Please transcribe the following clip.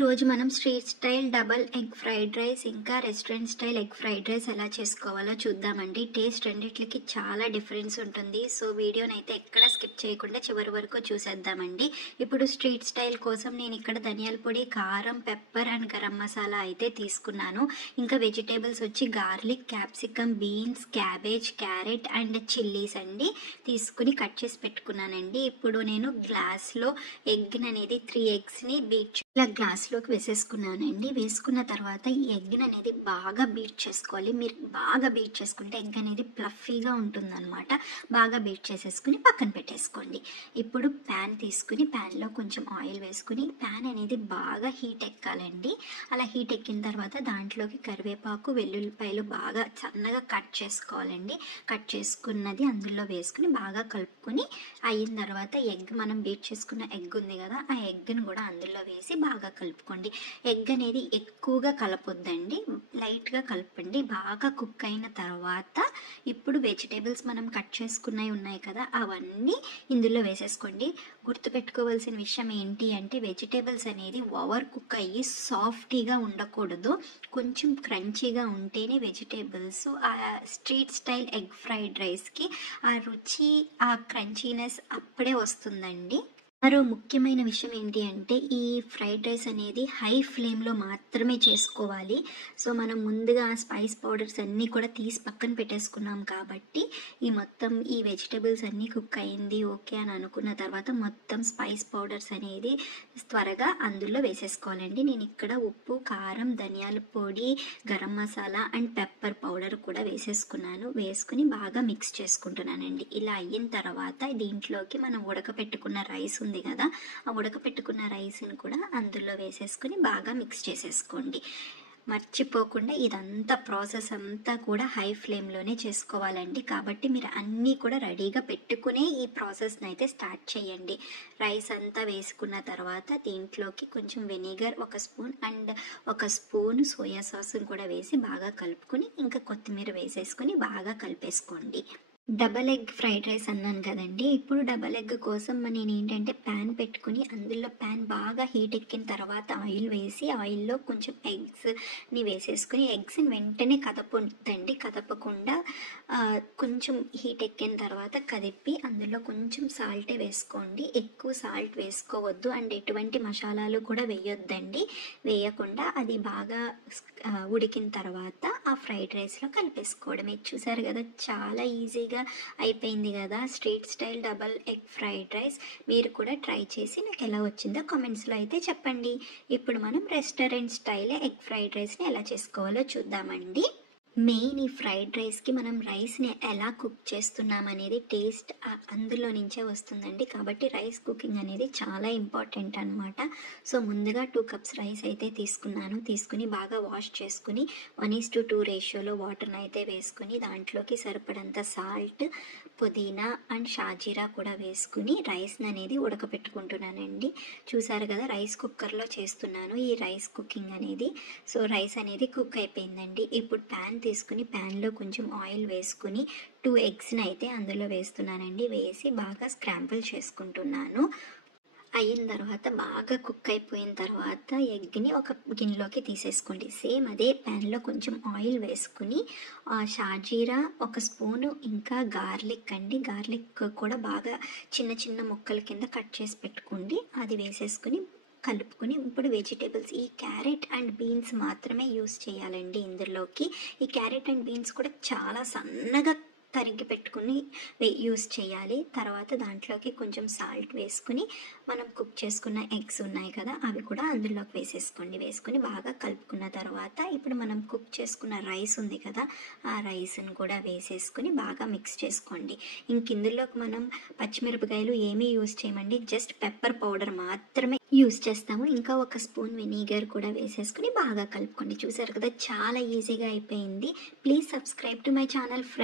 రోజు మనం street style double egg fried rice ఇంకా restaurant style egg fried rice ఎలా చేసుకోవాలో చూద్దామండి. టేస్ట్ రెండిట్లకి చాలా డిఫరెన్స్ ఉంటుంది. సో వీడియోని అయితే ఎక్కడ స్కిప్ చేయకుండా చివరి వరకు చూసేద్దామండి. ఇప్పుడు స్ట్రీట్ స్టైల్ కోసం నేను ఇక్కడ ధనియాల పొడి, కారం, పెప్పర్ అండ్ గరం మసాలా అయితే తీసుకున్నాను. ఇంకా వెజిటేబుల్స్ వచ్చి garlic, capsicum, beans, cabbage, carrot and chillies అండి తీసుకుని కట్ చేసి పెట్టుకున్నానండి. ఇప్పుడు నేను గ్లాస్లో ఎగ్ అనేది 3 ఎగ్స్ని ఇలా గ్లాస్లోకి వేసేసుకున్నానండి. వేసుకున్న తర్వాత ఈ ఎగ్ అనేది బాగా బీట్ చేసుకోవాలి. మీరు బాగా బీట్ చేసుకుంటే ఎగ్ అనేది ప్లఫీగా ఉంటుందన్నమాట. బాగా బీట్ చేసేసుకుని పక్కన పెట్టేసుకోండి. ఇప్పుడు ప్యాన్ తీసుకుని ప్యాన్లో కొంచెం ఆయిల్ వేసుకుని ప్యాన్ అనేది బాగా హీట్ ఎక్కాలండి. అలా హీట్ ఎక్కిన తర్వాత దాంట్లోకి కరివేపాకు, వెల్లుల్లిపాయలు బాగా సన్నగా కట్ చేసుకోవాలండి. కట్ చేసుకున్నది అందులో వేసుకుని బాగా కలుపుకొని అయిన తర్వాత ఎగ్ మనం బీట్ చేసుకున్న ఎగ్ ఉంది కదా, ఆ ఎగ్ని కూడా అందులో వేసి బాగా కలుపుకోండి. ఎగ్ అనేది ఎక్కువగా కలపొద్దండి, లైట్గా కలపండి. బాగా కుక్ అయిన తర్వాత ఇప్పుడు వెజిటేబుల్స్ మనం కట్ చేసుకున్నవి ఉన్నాయి కదా, అవన్నీ ఇందులో వేసేసుకోండి. గుర్తుపెట్టుకోవాల్సిన విషయం ఏంటి అంటే వెజిటేబుల్స్ అనేది ఓవర్ కుక్ అయ్యి సాఫ్టీగా ఉండకూడదు. కొంచెం క్రంచీగా ఉంటేనే వెజిటేబుల్స్ ఆ స్ట్రీట్ స్టైల్ ఎగ్ ఫ్రైడ్ రైస్కి ఆ రుచి, ఆ క్రంచీనెస్ అప్పుడే వస్తుందండి. మరో ముఖ్యమైన విషయం ఏంటి అంటే ఈ ఫ్రైడ్ రైస్ అనేది హై ఫ్లేమ్లో మాత్రమే చేసుకోవాలి. సో మనం ముందుగా స్పైస్ పౌడర్స్ అన్నీ కూడా తీసి పక్కన పెట్టేసుకున్నాం కాబట్టి ఈ వెజిటేబుల్స్ అన్నీ కుక్ అయింది ఓకే అని అనుకున్న తర్వాత మొత్తం స్పైస్ పౌడర్స్ అనేది త్వరగా అందులో వేసేసుకోవాలండి. నేను ఇక్కడ ఉప్పు, కారం, ధనియాల పొడి, garam masala and pepper powder కూడా వేసేసుకున్నాను. వేసుకుని బాగా మిక్స్ చేసుకుంటున్నానండి. ఇలా అయిన తర్వాత దీంట్లోకి మనం ఉడకపెట్టుకున్న రైస్ ఉంది కదా, ఆ ఉడకపెట్టుకున్న రైస్ని కూడా అందులో వేసేసుకుని బాగా మిక్స్ చేసేసుకోండి. మర్చిపోకుండా ఇదంతా ప్రాసెస్ అంతా కూడా హై ఫ్లేమ్లోనే చేసుకోవాలండి. కాబట్టి మీరు అన్నీ కూడా రెడీగా పెట్టుకునే ఈ ప్రాసెస్ని అయితే స్టార్ట్ చేయండి. రైస్ అంతా వేసుకున్న తర్వాత దీంట్లోకి కొంచెం vinegar 1 spoon and 1 spoon soya సాస్ని కూడా వేసి బాగా కలుపుకొని ఇంకా కొత్తిమీర వేసేసుకుని బాగా కలిపేసుకోండి. డబల్ ఎగ్ ఫ్రైడ్ రైస్ అన్నాను కదండి. ఇప్పుడు డబల్ ఎగ్ కోసం నేను ఏంటంటే ప్యాన్ పెట్టుకుని అందులో ప్యాన్ బాగా హీట్ ఎక్కిన తర్వాత ఆయిల్ వేసి ఆయిల్లో కొంచెం ఎగ్స్ని వేసేసుకుని ఎగ్స్ని వెంటనే కదపొద్దండి. కదపకుండా కొంచెం హీట్ ఎక్కిన తర్వాత కదిపి అందులో కొంచెం సాల్టే వేసుకోండి. ఎక్కువ సాల్ట్ వేసుకోవద్దు అండ్ ఎటువంటి మసాలాలు కూడా వేయొద్దండి. వేయకుండా అది బాగా ఉడికిన తర్వాత ఆ ఫ్రైడ్ రైస్లో కలిపేసుకోవడమే. చూసారు కదా, చాలా ఈజీగా అయిపోయింది కదా street style double egg fried rice. మీరు కూడా ట్రై చేసి నాకు ఎలా వచ్చిందో కామెంట్స్లో అయితే చెప్పండి. ఇప్పుడు మనం రెస్టారెంట్ స్టైల్ ఎగ్ ఫ్రైడ్ రైస్ని ఎలా చేసుకోవాలో చూద్దామండి. మెయిన్ ఈ ఫ్రైడ్ రైస్కి మనం రైస్ని ఎలా కుక్ చేస్తున్నాం అనేది టేస్ట్ అందులో నుంచే వస్తుందండి. కాబట్టి రైస్ కుకింగ్ అనేది చాలా ఇంపార్టెంట్ అనమాట. సో ముందుగా 2 కప్స్ రైస్ అయితే తీసుకుని బాగా వాష్ చేసుకుని 1:2 రేషియోలో వాటర్ని అయితే వేసుకుని దాంట్లోకి సరిపడంత సాల్ట్, పుదీనా అండ్ షాజీరా కూడా వేసుకుని రైస్ని అనేది ఉడకపెట్టుకుంటున్నానండి. చూసారు కదా, రైస్ కుక్కర్లో చేస్తున్నాను ఈ రైస్ కుకింగ్ అనేది. సో రైస్ అనేది కుక్ అయిపోయిందండి. ఇప్పుడు ప్యాన్ తీసుకుని ప్యాన్లో కొంచెం ఆయిల్ వేసుకుని 2 ఎగ్స్ని అయితే అందులో వేస్తున్నానండి. వేసి బాగా స్క్రాంబుల్ చేసుకుంటున్నాను. అయిన తర్వాత బాగా కుక్ అయిపోయిన తర్వాత ఎగ్ని ఒక గిన్నెలోకి తీసేసుకోండి. సేమ్ అదే ప్యాన్లో కొంచెం ఆయిల్ వేసుకుని షాజీరా 1 స్పూను ఇంకా గార్లిక్ అండి, గార్లిక్ కూడా బాగా చిన్న చిన్న ముక్కల కింద కట్ చేసి పెట్టుకోండి. అది వేసేసుకుని కలుపుకొని ఇప్పుడు వెజిటేబుల్స్ ఈ క్యారెట్ అండ్ బీన్స్ మాత్రమే యూస్ చేయాలండి ఇందులోకి. ఈ క్యారెట్ అండ్ బీన్స్ కూడా చాలా సన్నగా తరిగి పెట్టుకుని యూస్ చేయాలి. తర్వాత దాంట్లోకి కొంచెం సాల్ట్ వేసుకుని మనం కుక్ చేసుకున్న ఎగ్స్ ఉన్నాయి కదా, అవి కూడా అందులోకి వేసేసుకోండి. వేసుకుని బాగా కలుపుకున్న తర్వాత ఇప్పుడు మనం కుక్ చేసుకున్న రైస్ ఉంది కదా, ఆ రైస్ని కూడా వేసేసుకుని బాగా మిక్స్ చేసుకోండి. ఇందులోకి మనం పచ్చిమిరపకాయలు ఏమీ యూస్ చేయమండి, జస్ట్ పెప్పర్ పౌడర్ మాత్రమే యూస్ చేస్తాము. ఇంకా 1 స్పూన్ వెనిగర్ కూడా వేసేసుకుని బాగా కలుపుకోండి. చూసారు కదా, చాలా ఈజీగా అయిపోయింది. Please subscribe to my channel friends.